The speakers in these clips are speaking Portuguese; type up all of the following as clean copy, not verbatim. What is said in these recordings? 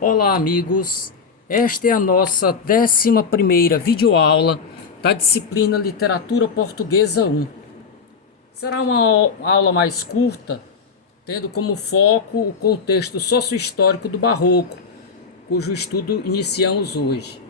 Olá, amigos. Esta é a nossa 11ª videoaula da disciplina Literatura Portuguesa 1. Será uma aula mais curta, tendo como foco o contexto socio-histórico do Barroco, cujo estudo iniciamos hoje.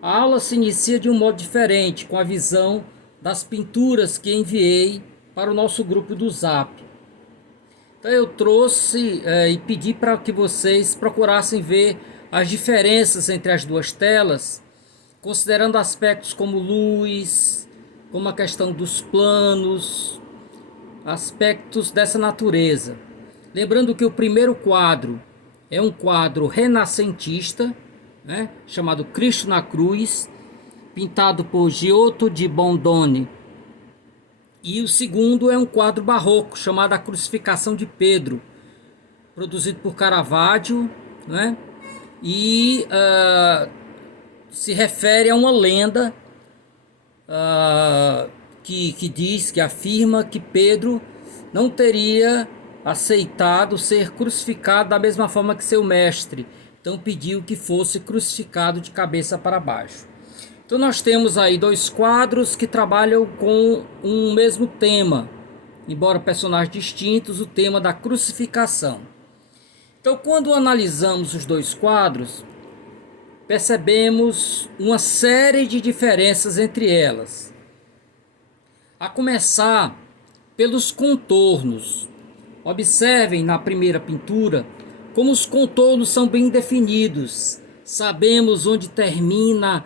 A aula se inicia de um modo diferente, com a visão das pinturas que enviei para o nosso grupo do Zap. Então eu trouxe e pedi para que vocês procurassem ver as diferenças entre as duas telas, considerando aspectos como luz, como a questão dos planos, aspectos dessa natureza. Lembrando que o primeiro quadro é um quadro renascentista, né, chamado Cristo na Cruz, pintado por Giotto di Bondone. E o segundo é um quadro barroco chamado A Crucificação de Pedro, produzido por Caravaggio, né? E se refere a uma lenda que diz, que afirma que Pedro não teria aceitado ser crucificado da mesma forma que seu mestre, então pediu que fosse crucificado de cabeça para baixo. Então nós temos aí dois quadros que trabalham com um mesmo tema, embora personagens distintos, o tema da crucificação. Então, quando analisamos os dois quadros, percebemos uma série de diferenças entre elas. A começar pelos contornos. Observem na primeira pintura como os contornos são bem definidos. Sabemos onde termina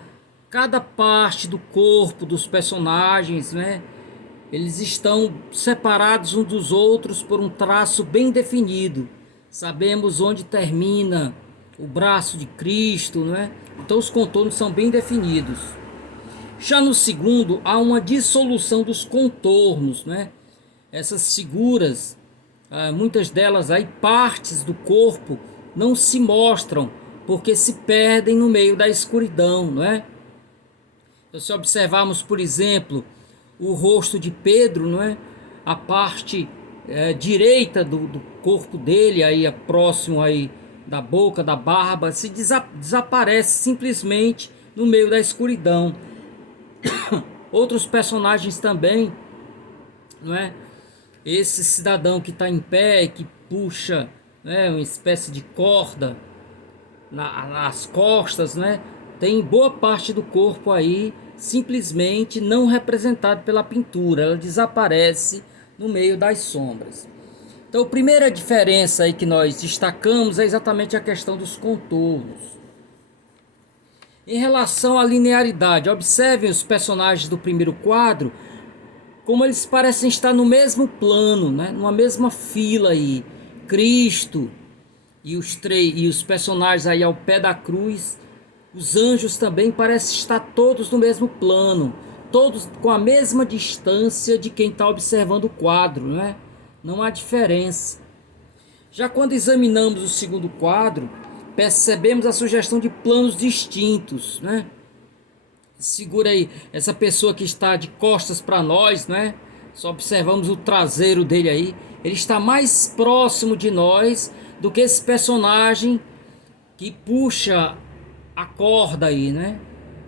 cada parte do corpo dos personagens, né? Eles estão separados uns dos outros por um traço bem definido. Sabemos onde termina o braço de Cristo, né? Então os contornos são bem definidos. Já no segundo, há uma dissolução dos contornos, né? Essas figuras, muitas delas aí, partes do corpo, não se mostram, porque se perdem no meio da escuridão, não é? Então, se observarmos, por exemplo, o rosto de Pedro, não é? A parte direita do corpo dele, aí próximo aí da boca, da barba, se desaparece simplesmente no meio da escuridão. Outros personagens também, não é? Esse cidadão que está em pé, que puxa, né, uma espécie de corda nas costas, né? Tem boa parte do corpo aí simplesmente não representado pela pintura, ela desaparece no meio das sombras. Então, a primeira diferença aí que nós destacamos é exatamente a questão dos contornos. Em relação à linearidade, observem os personagens do primeiro quadro, como eles parecem estar no mesmo plano, né? Numa mesma fila aí. Cristo e os personagens aí ao pé da cruz, os anjos também parecem estar todos no mesmo plano, todos com a mesma distância de quem está observando o quadro, né? Não há diferença. Já quando examinamos o segundo quadro, percebemos a sugestão de planos distintos, né? Segura aí, essa pessoa que está de costas para nós, né? Só observamos o traseiro dele aí. Ele está mais próximo de nós do que esse personagem que puxa a corda aí, né?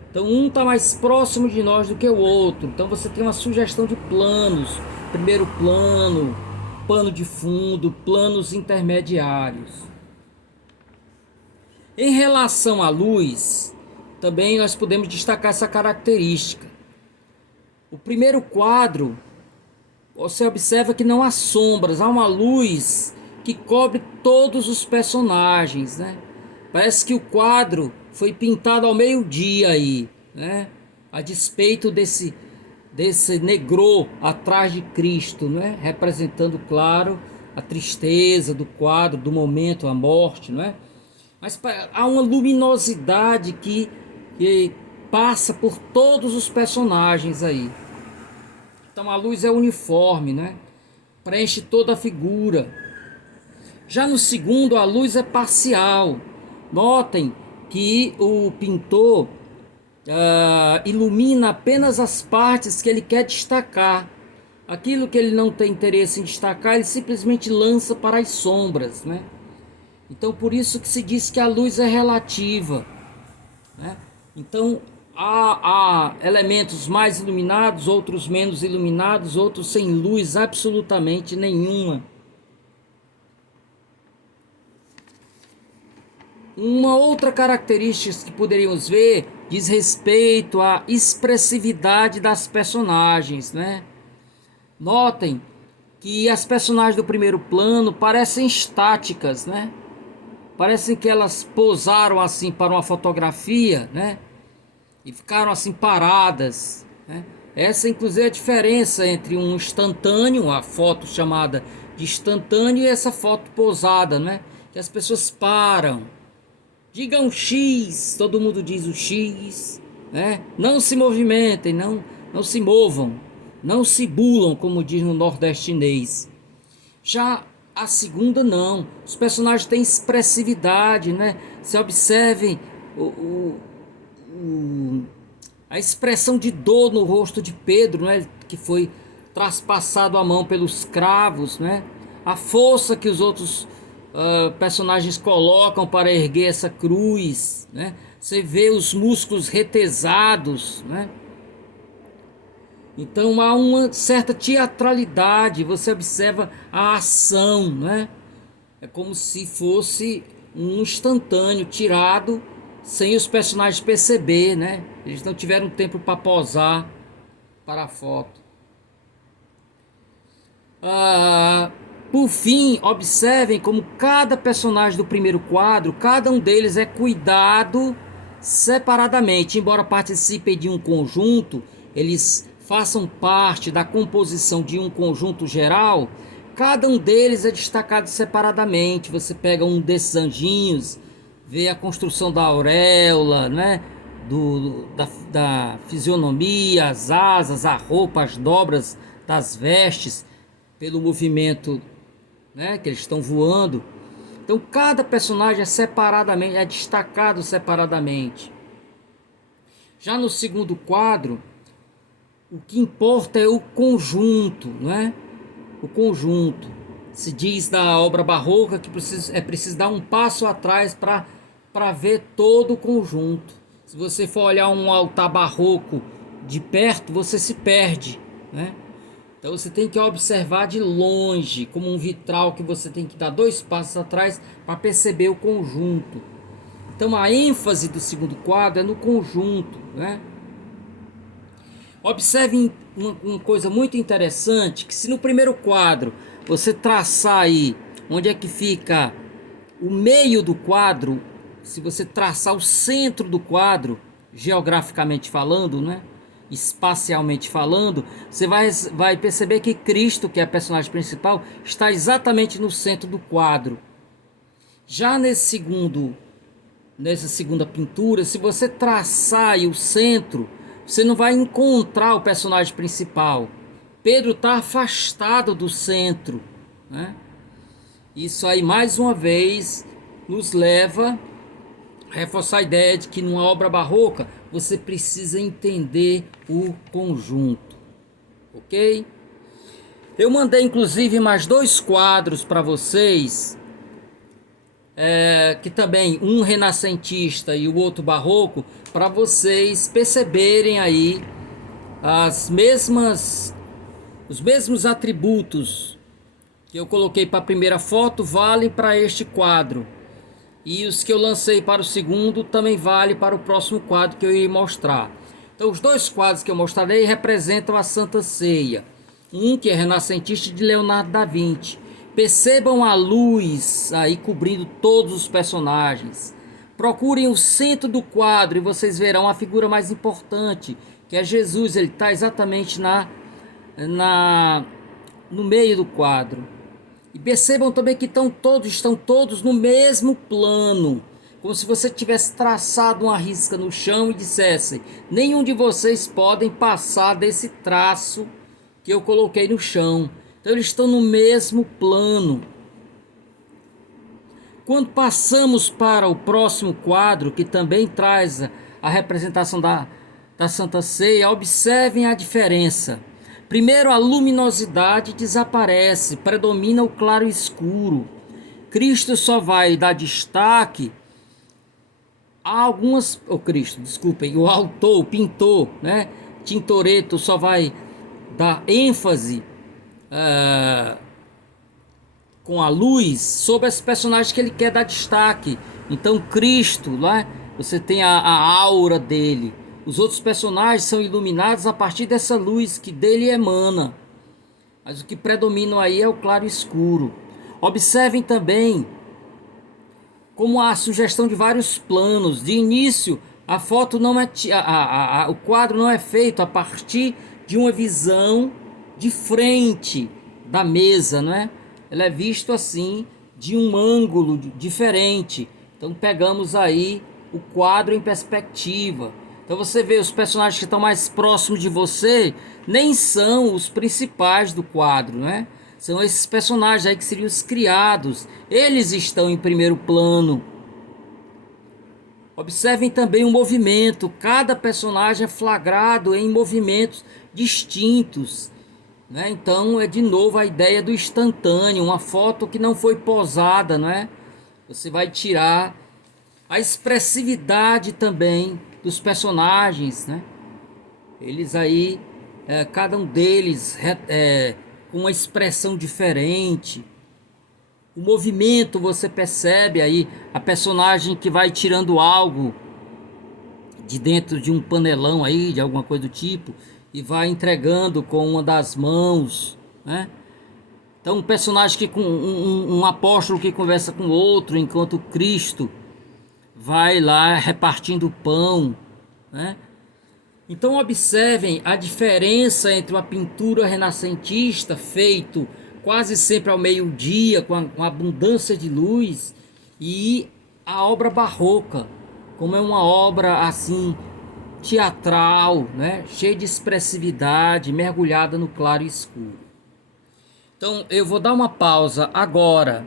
Então um está mais próximo de nós do que o outro. Então você tem uma sugestão de planos. Primeiro plano, plano de fundo, planos intermediários. Em relação à luz, também nós podemos destacar essa característica. O primeiro quadro, você observa que não há sombras, há uma luz que cobre todos os personagens, né? Parece que o quadro foi pintado ao meio-dia aí, né? A despeito desse negrô atrás de Cristo, né? Representando, claro, a tristeza do quadro, do momento, a morte, não é? Mas há uma luminosidade que passa por todos os personagens aí. Então a luz é uniforme, né? Preenche toda a figura. Já no segundo, a luz é parcial. Notem que o pintor ilumina apenas as partes que ele quer destacar. Aquilo que ele não tem interesse em destacar, ele simplesmente lança para as sombras, né? Então, por isso que se diz que a luz é relativa, né? Então, há elementos mais iluminados, outros menos iluminados, outros sem luz absolutamente nenhuma. Uma outra característica que poderíamos ver diz respeito à expressividade das personagens, né? Notem que as personagens do primeiro plano parecem estáticas, né? Parecem que elas posaram assim para uma fotografia, né? E ficaram assim paradas, né? Essa inclusive é a diferença entre um instantâneo, a foto chamada de instantâneo, e essa foto posada, né? Que as pessoas param. Digam X, todo mundo diz o X, né? Não se movimentem, não se movam, não se bulam, como diz no nordestinês. Já a segunda não, os personagens têm expressividade, né? Se observem a expressão de dor no rosto de Pedro, né? Que foi traspassado a mão pelos cravos, né? A força que os outros personagens colocam para erguer essa cruz, né? Você vê os músculos retesados, né? Então há uma certa teatralidade, você observa a ação, né? É como se fosse um instantâneo tirado sem os personagens perceber, né? Eles não tiveram tempo para posar para a foto. Por fim, observem como cada personagem do primeiro quadro, cada um deles é cuidado separadamente. Embora participem de um conjunto, eles façam parte da composição de um conjunto geral, cada um deles é destacado separadamente. Você pega um desses anjinhos, vê a construção da auréola, né? Da fisionomia, as asas, a roupa, as dobras das vestes, pelo movimento, né, que eles estão voando. Então cada personagem é separadamente, é destacado separadamente. Já no segundo quadro, o que importa é o conjunto, né? O conjunto. Se diz da obra barroca que é preciso dar um passo atrás para ver todo o conjunto. Se você for olhar um altar barroco de perto, você se perde, né? Então você tem que observar de longe, como um vitral que você tem que dar 2 passos atrás para perceber o conjunto. Então a ênfase do segundo quadro é no conjunto, né? Observe uma coisa muito interessante, que se no primeiro quadro você traçar aí onde é que fica o meio do quadro, se você traçar o centro do quadro, geograficamente falando, né? Espacialmente falando, você vai perceber que Cristo, que é a personagem principal, está exatamente no centro do quadro. Já nessa segunda pintura, se você traçar aí o centro, você não vai encontrar o personagem principal. Pedro está afastado do centro, né? Isso aí mais uma vez nos leva a reforçar a ideia de que numa obra barroca você precisa entender o conjunto, ok? Eu mandei inclusive mais 2 quadros para vocês, que também um renascentista e o outro barroco, para vocês perceberem aí os mesmos atributos que eu coloquei para a primeira foto valem para este quadro. E os que eu lancei para o segundo também vale para o próximo quadro que eu irei mostrar. Então os 2 quadros que eu mostrarei representam a Santa Ceia. Um que é renascentista de Leonardo da Vinci. Percebam a luz aí cobrindo todos os personagens. Procurem o centro do quadro e vocês verão a figura mais importante, que é Jesus. Ele está exatamente no meio do quadro. E percebam também que estão todos no mesmo plano, como se você tivesse traçado uma risca no chão e dissesse: nenhum de vocês podem passar desse traço que eu coloquei no chão. Então eles estão no mesmo plano. Quando passamos para o próximo quadro, que também traz a representação da Santa Ceia, observem a diferença. Primeiro, a luminosidade desaparece, predomina o claro e escuro. Cristo só vai dar destaque a algumas... o autor, o pintor, né? Tintoretto só vai dar ênfase com a luz sobre as personagens que ele quer dar destaque. Então Cristo, lá você tem a aura dele. Os outros personagens são iluminados a partir dessa luz que dele emana. Mas o que predomina aí é o claro e escuro. Observem também como há a sugestão de vários planos. De início, a foto não é o quadro não é feito a partir de uma visão de frente da mesa, não é? Ele é visto assim de um ângulo diferente. Então pegamos aí o quadro em perspectiva. Então você vê os personagens que estão mais próximos de você nem são os principais do quadro, né? São esses personagens aí que seriam os criados. Eles estão em primeiro plano. Observem também o movimento. Cada personagem é flagrado em movimentos distintos, né? Então é de novo a ideia do instantâneo, uma foto que não foi posada, não é? Você vai tirar a expressividade também dos personagens, né? Eles aí, cada um deles com uma expressão diferente. O movimento, você percebe aí a personagem que vai tirando algo de dentro de um panelão aí, de alguma coisa do tipo, e vai entregando com uma das mãos, né? Então um personagem que com um apóstolo que conversa com outro, enquanto Cristo vai lá repartindo o pão, né? Então observem a diferença entre uma pintura renascentista feito quase sempre ao meio-dia, com abundância de luz, e a obra barroca, como é uma obra assim teatral, né? Cheia de expressividade, mergulhada no claro e escuro. Então eu vou dar uma pausa agora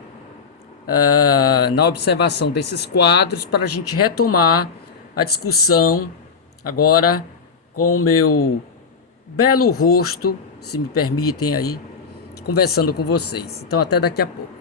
na observação desses quadros para a gente retomar a discussão agora com o meu belo rosto, se me permitem aí, conversando com vocês. Então até daqui a pouco.